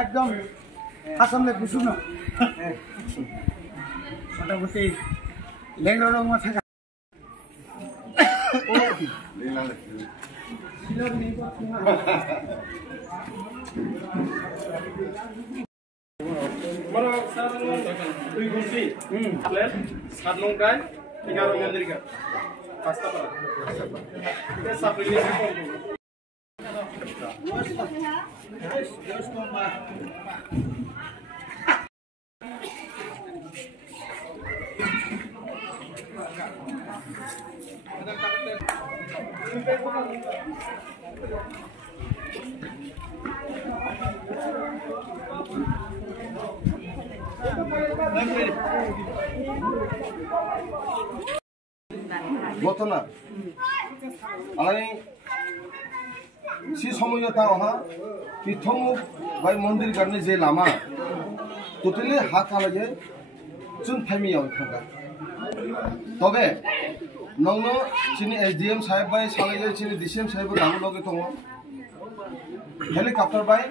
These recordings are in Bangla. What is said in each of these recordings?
একদম আসামে বুঝু না মোটামুটি লেংরা মাথা ঘটনা আমি সে সময় প্রথম ভাই মন্দির গানে যে লামা টোটালি হাত আলাগে চুন ফাইমিয়াव থাকা তবে নংন চিনি এসডিএম সাহেব ভাই সালাইয়ে চিনি ডিসিএম সাহেব দাম লগে দङ হেলিকপ্টার ভাই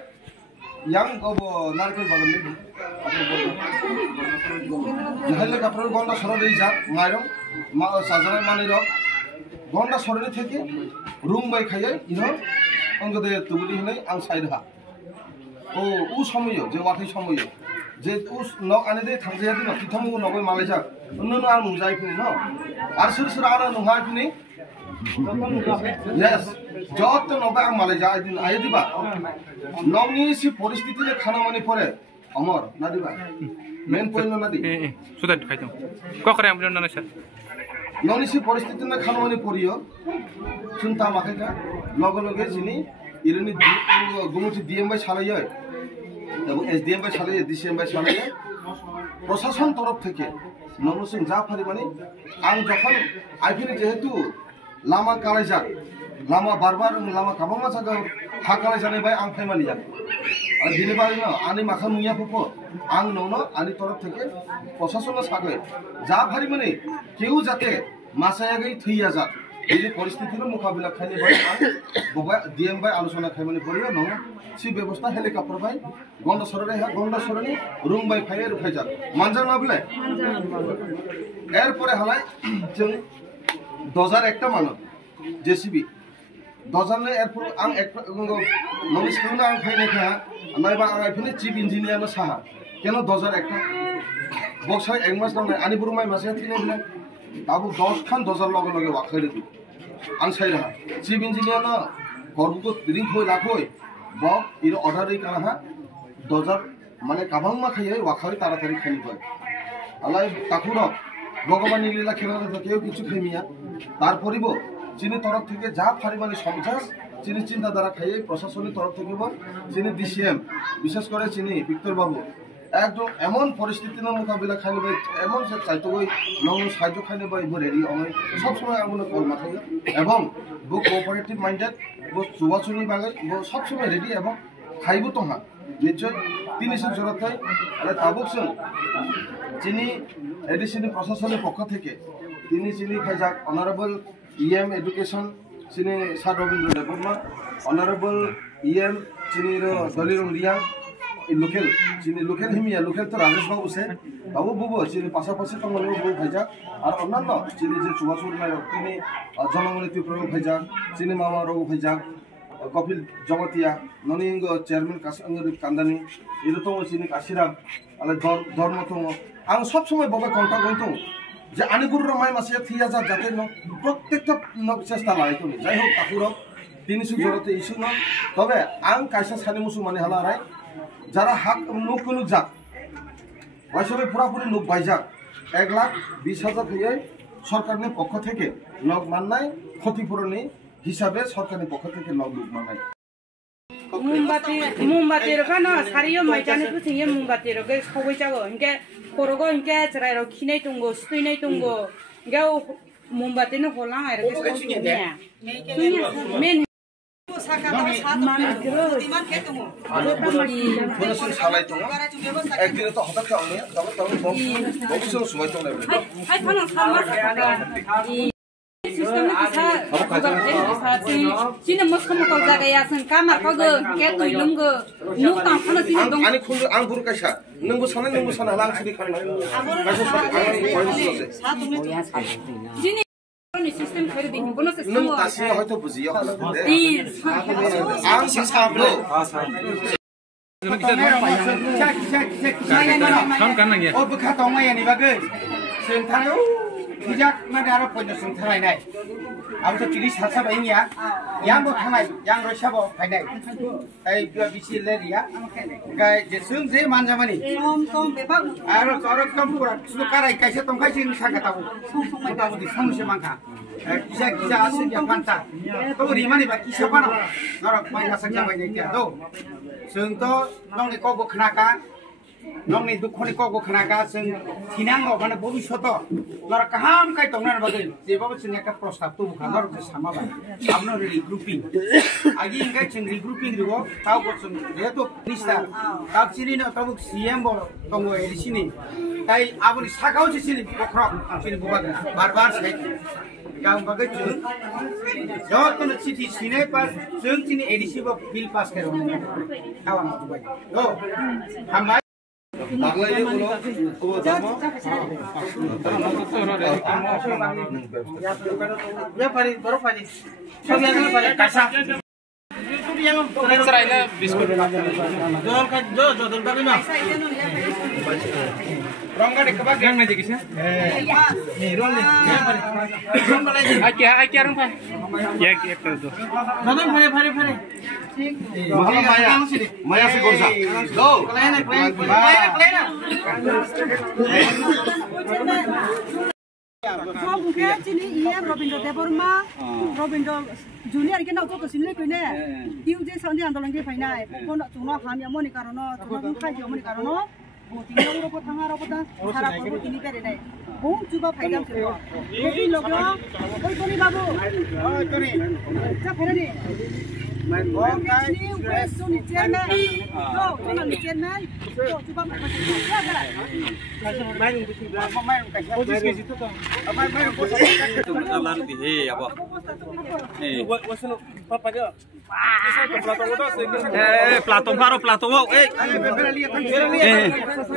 yang gobo narkel bagan ni helicopter gonda soro dei jak mairong ma sajana mani rok gonda soro theke room bai khaiye ino angode tubuli hinai ang side ha o u somoyo je wathai somoyo je u nok ane de thangja dino kithamu nogoi malaijak onno ang nujai phini no ar sur sur ara nuhai phini yes যত নবা আং মালে যায় দিন আই দিবা নংনি সি পরিস্থিতিতে খানা মানে পরে অমর না দিবা মেন পয়েন্ট না দি সুদা খাইতাম ক করে আমল না স্যার নংনি সি পরিস্থিতিতে খানা মানে পরিও চিন্তা মাখাইকা লগে লগে যিনি ইরনি গুমুটি ডিএম বাই সালাইয় এবং এসডিএম বাই সালাইয় ডিসিএম বাই সালাইয় প্রশাসন তরফ থেকে নংসিং যা ফারি মানে আং যখন আইফিনি যেহেতু Lama কালাইজাক lama barbar lama kabang masaga hakala jane bai ang family jak ar dine bai na ani makha nuya popo ang nono ani torok theke প্রশাসন সাগৈ যা ভারি মানে কেউ যাতে মাসায়া গই থইয়া যা এই পরিস্থিতির মোকাবিলা খাইলে bai ang boba DM bai আলোচনা খাই মানে পড়িও ননো সি ব্যবস্থা হেলিকপ্টার bai গন্ডা সররে গন্ডা সরনি রুম bai খাইয়ে রুখাই যা মানজা না বলে এরপরে হালাই जों 2001টা মানব জেসিবি দজানে এরপর আং এক নলেজ খানা আং ফাইনে খা নাইবা আং আইফিনে চিফ ইঞ্জিনিয়ার না সাহা কেন 2001টা বক্সাই এক মাস নাম আনি বুরমাই মাসে থিনে দিলে তাবু 10 খান 10 লগে লগে ওয়াখাইরে দি আং সাইরা চিফ ইঞ্জিনিয়ার না গর্বক রিং হই লাখই বক ইর অর্ডারই কানা হা 10 মানে কাবাং মা খাইয়ে ওয়াখাই তাড়াতাড়ি খাইনি হয় আলাই তাকুরক ভগবান লীলা খেলা কেউ কিছু খাইমিয়া তারপরিব চিনি তরফ থেকে যা ফারি মানে সমাজ চিনি চিন্তাধারা খাইয়ে প্রশাসনের তরফ থেকে চিনি ডিসিএম বিশেষ করে চিনি বিক্টর বাবু একদম এমন পরিস্থিতির মোকাবিলা খাইলে ভাই এমন সে চাইতো ওই নং সাহায্য খাইলে ভাই রেডি আমি সবসময় আগুনে কল মাখাই এবং বো কোঅপারেটিভ মাইন্ডেড বো চুবাচুনি বাগে বো সবসময় রেডি এবং খাইব তো হা নিশ্চয় তিনি সে জরত হয় আর তাবুকসন চিনি এডিসিনি প্রশাসনের পক্ষ থেকে তিনি চিনি খাইজাক honourable EM Education sini Sir Robindra Devarma Honorable EM sini Dolirong Riang local sini local himia local to Rajesh Babu se Babu Bubu sini পাশাপাশি তো মনে বউ ভাইজা আর অন্যান্য sini যে চুবাসুর নাই তিনি জনমনি ত্রিপুরা ভাইজা sini মামা রঘু ভাইজা কপিল জগতিয়া ননিঙ্গ চেয়ারম্যান কাসঙ্গর কান্দানি এরকম sini কাশিরাম আলে ধর্ম তো আং সব সময় বাবা কন্টাক্ট হইতো যে আনিগুর রমাই মাসে থিয়া যা যাতে প্রত্যেকটা চেষ্টা লাগাইতো যাই হোক কাকুরক তিনি সুজরতে ইস্যু ন তবে আং কাইসা সানি মুসু মানে হালারাই যারা হাক মুখ কোনো যাক ওইসবে পুরাপুরি লোক বাইজাক 1,20,000 থেকে সরকারের পক্ষ থেকে লগ মান্নায় ক্ষতিপূরণী হিসাবে সরকারের পক্ষ থেকে লগ মান্নায় মোমবাতি রখানো সারিও মাইজানে পুছিয়ে মোমবাতি রকে সবাই যাবো ইনকে খরগো ইনকে চরাই র খিনাই দंगो সুইনাই दंगो ইনকে মোমবাতিনো হলাং আর কে সবাই মেন একদিনে তো হঠাৎ খাওয়া নেই তবে ভবিষ্যৎ সময় চলে sistem ni bisa sini mus kamu kau jaga ya sen kamar kau ge ketu ilung ge nuk tang kana sini dong ani khundu ang buru kaisa nunggu sana lang sini kan kaisa sini ini sistem kari di bono sistem nung kasi hoyto bujiyo ang sisablo kan kan nang ya oh bekha tong mai ni bagus sen thang Kijak mana ada punya sentrai nai. Aku tu pilih sasa bayi ya. Yang buat hamai, yang rasa bawa pakai. Kayak dua biji leri ya. Kayak jesung je manja mani. Tom bebak. Arok tom kurang. Sudah karai kaisa tom kaisa ini sangat tahu. Tahu di sana semangka. Kisah asal dia pantai. Tahu di mana bak kisah mana? Narok main asal jawa ini dia. Tahu. Sento nong ni kau buat kenaka. Nong ni dukoni kau buat kenaka. Seng tinang kau mana bobi soto. Lor kaham kai tongnan bagai. Jebab sengnya ke prostat tu bukan lor ke sama bagai. Amno regrouping. Agi ingkai ceng regrouping dulu. Tahu kau seng dia tu nista. Tahu sini no tahu CM bol tunggu di sini. Tapi abu ni sakau di sini pokrok sini buat bar sekali. Kau bagai ceng. Jauh tu nanti di sini pas ceng sini edisi bol bill pas kerana. Kawan tu bagai. Oh, hambai. Baglai ulo, ulo damo. Ya pari, baru pari. Soalnya kan pari kasar. Itu yang terakhirnya biskut. Jual kan, jual tapi mah. Rongga dek kebak yang aja kisah. Nih, rong deh. Rong lagi. Aki rong pan. Ya gitu tuh. Nonton pari. Maya se gorsa. Go. Kelena. Mungkin sini iya Robindo Deborma, Robindo Junior kita nak tu sini kau ni. Tiu je sandi andolan ke final. Kau nak cuma kami amoni karono, cuma kai je amoni karono. Tinggal robot tangga robot sarap robot ini kere ni. Bung cuba faidam semua. Jadi logo, kau ni babu. Kau ni. Siapa ni? Bung sini wes suni chairman. Go, cuma ni chairman. Go, cuba macam ni. Main kasih. Oh, di situ tu. Main Alan di apa? Wasan apa dia? Plato baru Plato.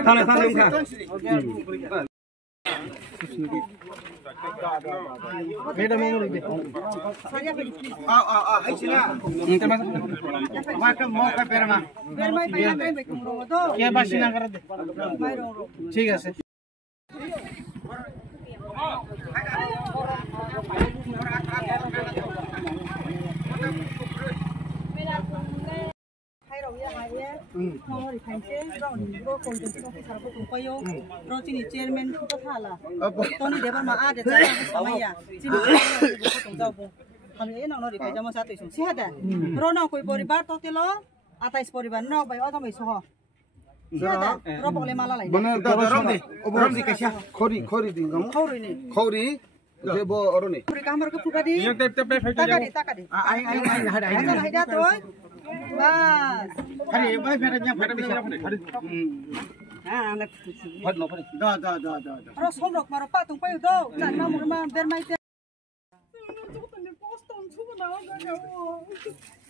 Thane uka. Beda mau ni. Hai sila. Macam mau ke Berma. Berma bayar baik kumrong tu. Kya basi na kar de. ठीक है sir chairman kita salah. Tony Debar mak ada sama ya. Kami ini nak nori pajama satu isu. Sihat dah. Rona koi poribar tu telo, atas poribar no bayu atau bayu soh. Sihat dah. Robo le malah lain. Benar rom di kasih. Khori di kamu. Khori ni. Khori. Debo orang ni. Khori kamar ke pura di. Yang tep. Takadi. Ay ada tu. Bas. Hari mai feranya bisa. Anak kecil. Dah. Terus homrok maropak tumpai tu. Jangan mau bermain.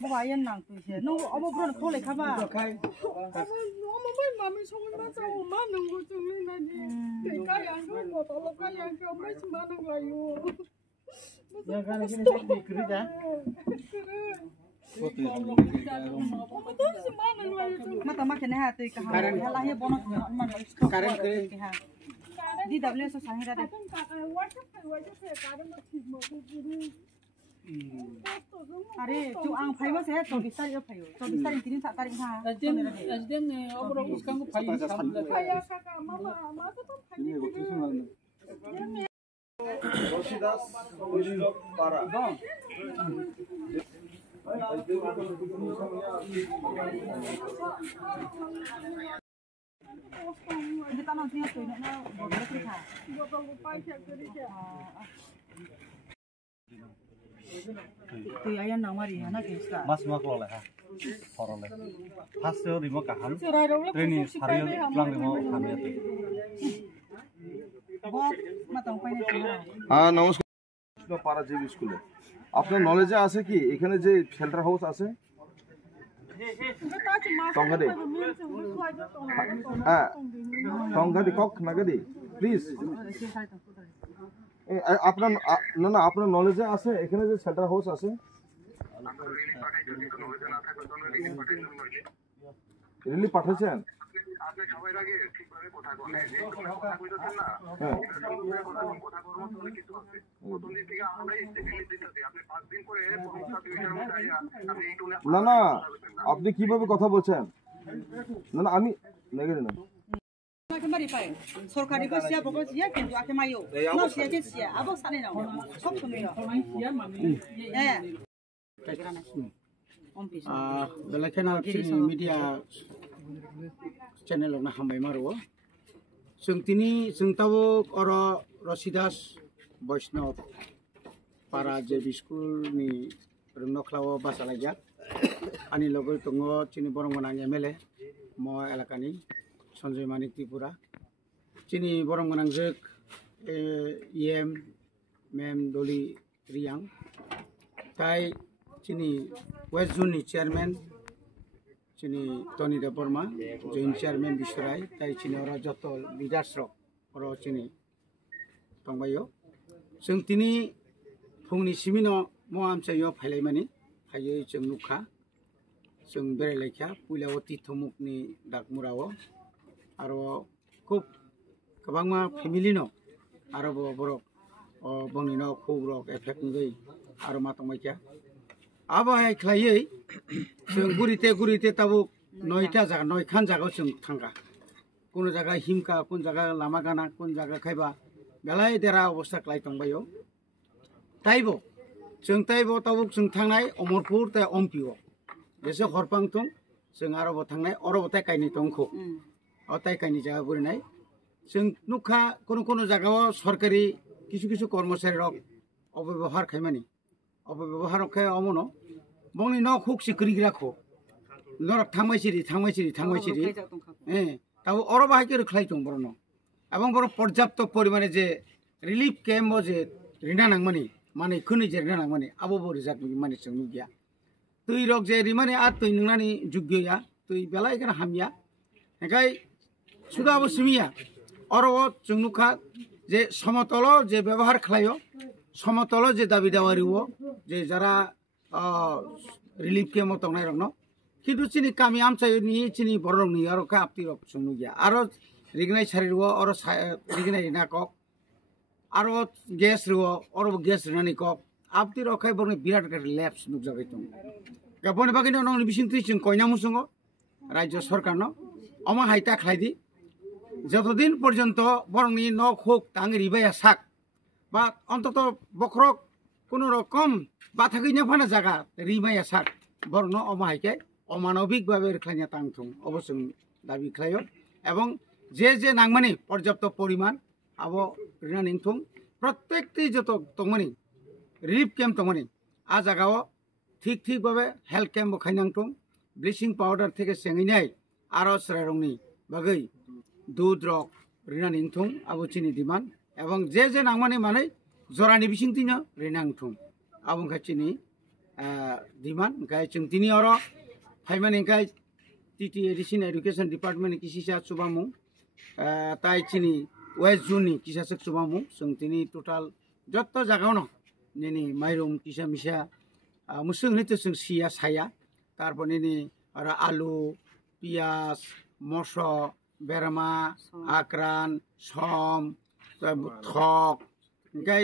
Bawayan nang tu sih. No, abu beron kau lek apa? Mama mami soalnya macam mana nunggu cumi nanti. Teka yang tu, botol yang tu macam mana layu. Ya kan lagi ni kerja. Mata makan ni hati kah? Halahnya bonus mana? Karen kerja. Di double so sahira deh. Are tu ang phayo se 24 tarik phayo 24 tarik 3 tarik ha Asden obro uskang ko phayo রশিদাস পাড়া kita nak tengok tu nak boleh kita tu ayam nak mari na kita Mas maklo le ha horole hasse rimo kaham cerai dong treni sariyo lang rimo hamia tu बहुत matang paine tomara হ্যাঁ নমস্কার পাড়া জিবি স্কুলে আপনার নলেজে আছে কি এখানে যে শেল্টার হাউস আছে সংঘাতে হ্যাঁ সংঘাতে কক নাগাদি প্লিজ আপনার না না আপনার নলেজে আছে এখানে যে শেল্টার হাউস আছে রিলিফ পাঠাচ্ছেন না না আপনি কিভাবে কথা বলছেন না না আমি নেগে না kembali pai sorkari ko sia boko sia kentu ake mayo no sia ke sia abo sane na sok sumi no Belakana media channel na hambai maro sungtini sungtawo oro Rosidas Vaishnav para JB school ni rungnoklawo basalaja ani logo tongo chini borongmanang MLA mo elakani Sanjay Manik Tripura chini borongmanang jek EM Mem Doli Riyang tai chini West Zone chairman chini Tony Deborma joint chairman Bishrai tai chini ora joto leaders ro oro chini tongbayo जों तिनि फुंनि सिमिनो मो आमचायो फायलायमानि फायै जों नुखा जों बेरायलायखा पुइलावती थमुकनि डाकमुराव आरो खूब गोबांमा फेमिलिनो आरो बरक बंनिनो खौरक एफेक्ट नुगै आरो मातंबायखा आबाहाय ख्लायै जों गुरिते ताबु 9टा जागा 9खान जागायाव जों थांगा कोन जागा हिमका कोन जागा लामा गाना कोन जागा खायबा Galai dera अवस्था क्लाइ तंबायो ताइबो जों ताइबो ताबुक जों थांनाय अमरपुर ता अमपिओ बेसे हरपां तं जों आरोबो थांनाय अरबो ताइ काइनि तंखौ अ ताइ काइनि जागा बुरनाय जों नुखा कोन जागाव सरकारि किछु कर्मचारी रक अबेबहार खायमानि अबेबहार खाय अमनो बंनि न खुक सिक्रिग्राखौ नरक थांमायसिरि ताबो अरबो हाइके रख्लाइ तं बरनो এবং বড় পর্যাপ্ত পরিমাণে যে রিলিফ ক্যাম্প যে রিনা নাংমানি মানে খুনি যে রিনা নাংমানি আবো বড় জাত মানে जों नुगिया তুই রক যে রিমানে আর তুই নংনানি যোগ্যয়া তুই বেলা এখানে হামিয়া একাই সুদা অবসমিয়া অর जों नुखा যে সমতল যে ব্যবহার খালাयो সমতল যে দাবি দাওয়ারিও যে যারা রিলিফ ক্যাম্প তংনাই রকনো কিন্তু চিনি কামি আমচাইনি চিনি বড়রংনি আর কা আপতি রক जों नुगिया আর Rignai Sariwo or Rignai Nakok, Aro Gas Riwo or Gas Ranikok, Abdi Rokai Boni Birat Laps Nugzavitum. Gabon Bagino only vision teaching Koinamusungo, Raja Sorkano, Oma Haita Kladi, Zatodin Porjanto, Borni no hook Tangi Ribaya Sak, but on top of Bokrok, Kunuro Com, Batagina Panazaga, Ribaya Sak, Borno Oma Hike, Omanovik Baver Klanya Tangtum, Obosum Davi Klayo, Ebon. যে নাংমানি পর্যাপ্ত পরিমাণ আবো রিনা নিংথুং প্রত্যেকটি যত তংমানি রিলিফ ক্যাম্প তংমানি আ জায়গাও ঠিক ভাবে হেলথ ক্যাম্প খাইনাংথুং ব্লিচিং পাউডার থেকে সেঙ্গিনাই আরো স্রারংনি বাগৈ দুধ রক রিনা নিংথুং আবো চিনি দিমান এবং যে নাংমানি মানে জরানি বিসিংতিনো রিনাংথুং আবো খাচিনি দিমান গাই जों तिनि अर फाइमानि गाय টিটি এডিশন এডুকেশন ডিপার্টমেন্ট কিসিসা সুবামু তাই চিনি ওয়েস্ট জোননি কিসাসক সুবামু जों तिनि টোটাল যত জায়গানো নিনি মাইরুম কিসা মিসা মুসুংনি তো जों সিয়া সায়া তারপর নিনি আর আলু পিয়াজ মশ বেরমা আক্রান সম থক গাই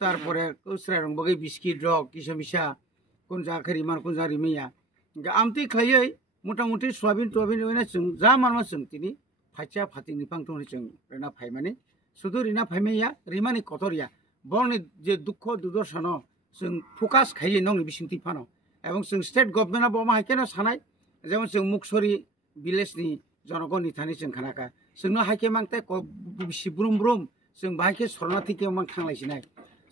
তারপরে উসরা রং বগে বিস্কিট রক কিসা মিসা কোন জাখারি মান কোন জারি মিয়া আমতি খাইयै মোটামুটি সয়াবিন টয়াবিन ওইনা जों जा मानमा जों तिनि फाइचा फातिनि पांथं जों रेना फाइमानि सुदु रिना फाइमाया रिमानि कतरिया बरनि जे दुख दुर्दर्शन जों फोकास खाइयै नंनि बिसिंति फानो এবং जों स्टेट गभर्नमेन्टआ बमा हाइकेना सानाय जेमन जों मुक्सरि विलेजनि जनगणनि थानि जों खानाका जोंनो हाइके मांते बिसि ब्रुम ब्रुम जों बाहायके शरणार्थीके मां थांलायसिनाय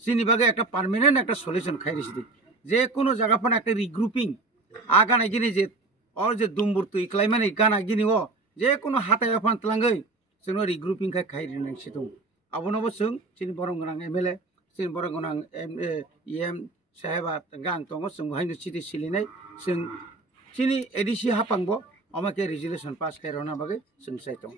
जोंनि बागै একটা পার্মানেন্ট একটা সলিউশন খাইरिसिदि যে কোনো জায়গাफोरना একটা রিগ্রুপিং आगानाय गिनि जे और जे दुमबुरतु इक्लाइमानि गाना गिनि ओ जे कोनो हाथाय फान तलांगै जोंनो रिग्रुपिं खाइरिनाय सिदं आबोनाबो जों जोंनि बरं गोनां एमएलए जोंनि बरं गोनां एम साहेबा गां दङ जों हायनो सिदि सिलिनाय जों जोंनि एडिसि हापांबो अमाके रिजोल्यूशन पास खायरना बागै जों साइतं